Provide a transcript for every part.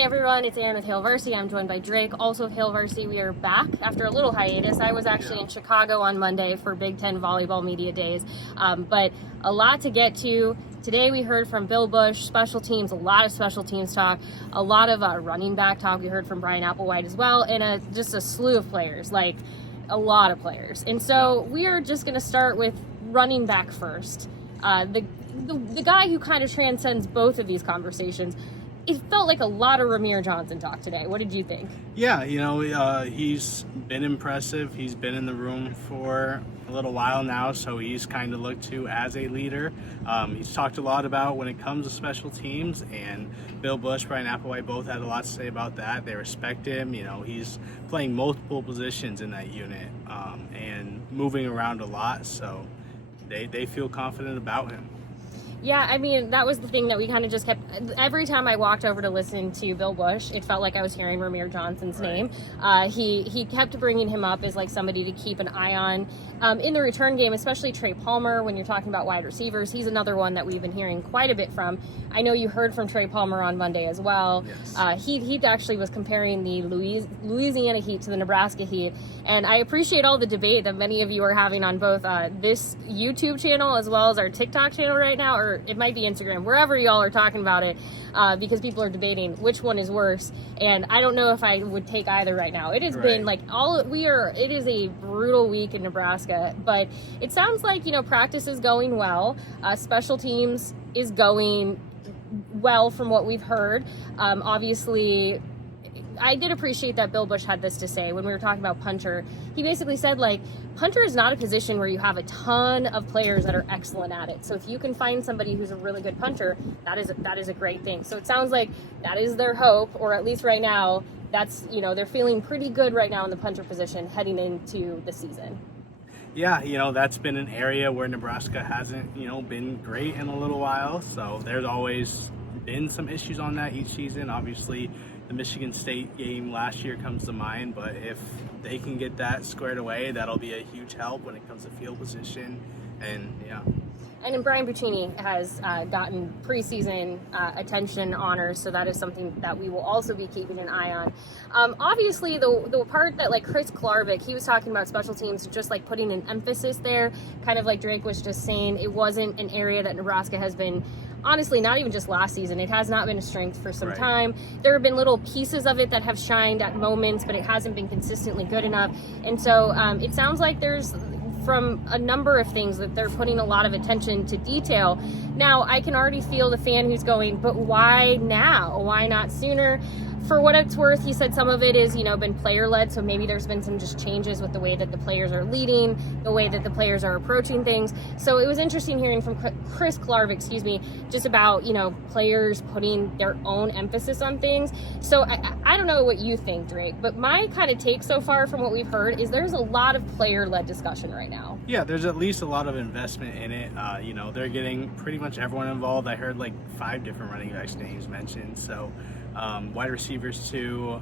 Hey everyone, it's Erin with Hail Varsity. I'm joined by Drake, also of Hail Varsity. We are back after a little hiatus. I was actually in Chicago on Monday for Big Ten Volleyball Media Days, but a lot to get to. Today we heard from Bill Bush, special teams, a lot of special teams talk, a lot of running back talk. We heard from Brian Applewhite as well, and just a slew of players, like a lot of players. And so we are just going to start with running back first. The guy who kind of transcends both of these conversations. It felt like a lot of Ramir Johnson talk today. What did you think? Yeah, he's been impressive. He's been in the room for a little while now, so he's kind of looked to as a leader. He's talked a lot about when it comes to special teams, and Bill Bush, Brian Applewhite both had a lot to say about that. They respect him. He's playing multiple positions in that unit and moving around a lot, so they feel confident about him. Yeah, I mean, that was the thing that we kind of just kept, every time I walked over to listen to Bill Bush, it felt like I was hearing Ramir Johnson's name. He kept bringing him up as like somebody to keep an eye on in the return game, especially Trey Palmer. When you're talking about wide receivers, he's another one that we've been hearing quite a bit from. I know you heard from Trey Palmer on Monday as well. Yes. He actually was comparing the Louisiana Heat to the Nebraska Heat, and I appreciate all the debate that many of you are having on both this YouTube channel as well as our TikTok channel right now, or it might be Instagram, wherever y'all are talking about it, because people are debating which one is worse, and I don't know if I would take either right now. It has been like it is a brutal week in Nebraska, but it sounds like, practice is going well, special teams is going well from what we've heard. Obviously, I did appreciate that Bill Bush had this to say when we were talking about punter. He basically said, punter is not a position where you have a ton of players that are excellent at it. So if you can find somebody who's a really good punter, that is a great thing. So it sounds like that is their hope, or at least right now, that's, they're feeling pretty good right now in the punter position heading into the season. Yeah, that's been an area where Nebraska hasn't, been great in a little while. So there's always been some issues on that each season. Obviously, the Michigan State game last year comes to mind, but if they can get that squared away, that'll be a huge help when it comes to field position. And And then Brian Buccini has gotten preseason attention honors, so that is something that we will also be keeping an eye on. Obviously, the part that Chris Klarvik, he was talking about special teams, just putting an emphasis there, kind of like Drake was just saying, it wasn't an area that Nebraska has been, honestly, not even just last season. It has not been a strength for some time. There have been little pieces of it that have shined at moments, but it hasn't been consistently good enough. And so it sounds like there's, from a number of things, that they're putting a lot of attention to detail. Now, I can already feel the fan who's going, but why now? Why not sooner? For what it's worth, he said some of it is, been player-led, so maybe there's been some just changes with the way that the players are leading, the way that the players are approaching things. So it was interesting hearing from Chris Klarvik, just about, players putting their own emphasis on things. So I don't know what you think, Drake, but my kind of take so far from what we've heard is there's a lot of player-led discussion right now. Yeah, there's at least a lot of investment in it. They're getting pretty much everyone involved. I heard 5 different running backs names mentioned, so wide receivers too.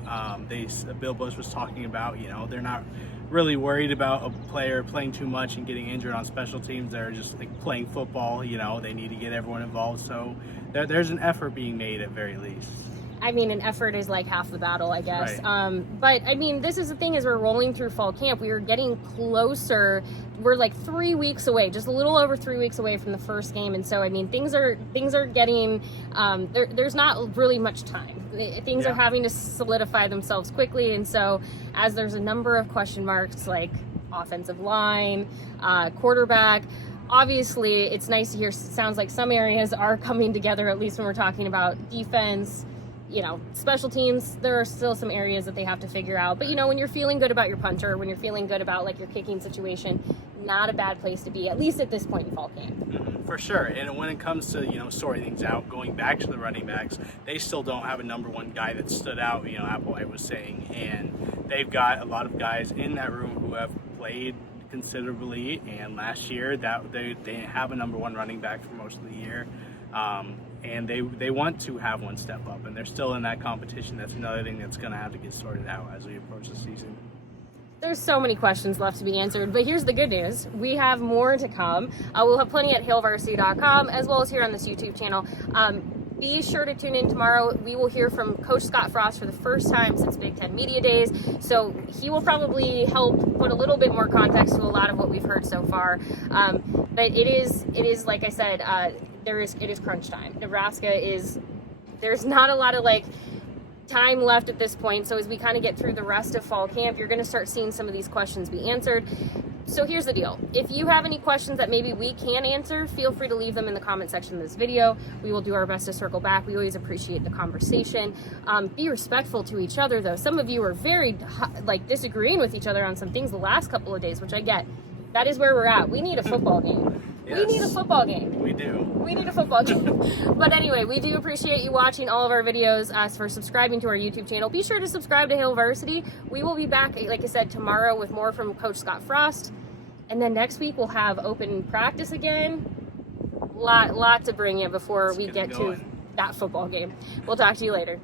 Bill Bush was talking about, they're not really worried about a player playing too much and getting injured on special teams. They're just playing football. They need to get everyone involved. So there's an effort being made at very least. I mean, an effort is half the battle, I guess. Right. But I mean, this is the thing, as we're rolling through fall camp, we are getting closer. We're 3 weeks away, just a little over 3 weeks away from the first game. And so, I mean, things are getting, there's not really much time. Things are having to solidify themselves quickly. And so as there's a number of question marks, like offensive line, quarterback, obviously it's nice to hear. It sounds like some areas are coming together, at least when we're talking about defense. Special teams, there are still some areas that they have to figure out. But, when you're feeling good about your punter, when you're feeling good about, your kicking situation, not a bad place to be, at least at this point in fall camp. For sure. And when it comes to, sorting things out, going back to the running backs, they still don't have a number one guy that stood out, Applewhite was saying. And they've got a lot of guys in that room who have played considerably. And last year, that they didn't have a number one running back for most of the year. And they want to have one step up, and they're still in that competition. That's another thing that's going to have to get sorted out as we approach the season. There's so many questions left to be answered, but here's the good news. We have more to come. We'll have plenty at hailvarsity.com as well as here on this YouTube channel. be sure to tune in tomorrow. We will hear from Coach Scott Frost for the first time since Big Ten Media Days. So he will probably help put a little bit more context to a lot of what we've heard so far. But it is like I said, it is crunch time. Nebraska there's not a lot of time left at this point. So as we kind of get through the rest of fall camp, you're going to start seeing some of these questions be answered. So here's the deal. If you have any questions that maybe we can answer, feel free to leave them in the comment section of this video. We will do our best to circle back. We always appreciate the conversation. Be respectful to each other, though. Some of you are very disagreeing with each other on some things the last couple of days, which I get. That is where we're at. We need a football game. Yes. We need a football game. We do. We need a football game. But anyway, we do appreciate you watching all of our videos, for subscribing to our YouTube channel. Be sure to subscribe to Hail Varsity. We will be back, like I said, tomorrow with more from Coach Scott Frost. And then next week we'll have open practice again. Lot to bring you before we get to that football game. We'll talk to you later.